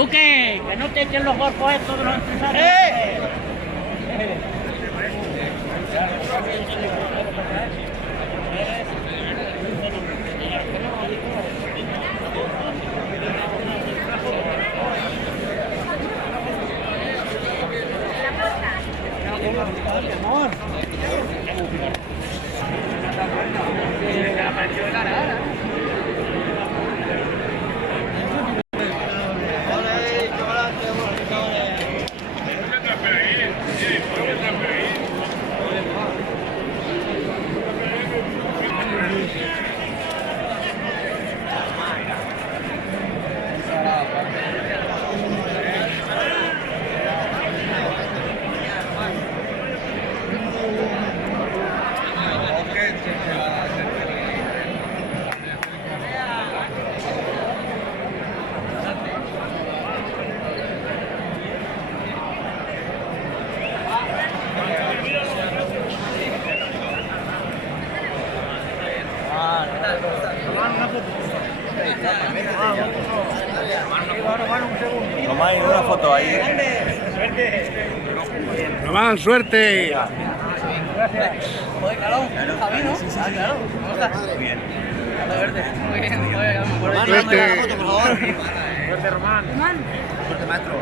Luque, que no te echen los golpes estos de los empresarios. Tomáis una foto ahí. Román, suerte. Joder, claro, Javi, ¿no? Ah, claro. ¿Cómo estás? Muy bien. Muy bien. Román, Suerte. dame la foto, por favor. Suerte, Román. Suerte, maestro.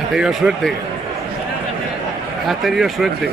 Has tenido suerte. Has tenido suerte.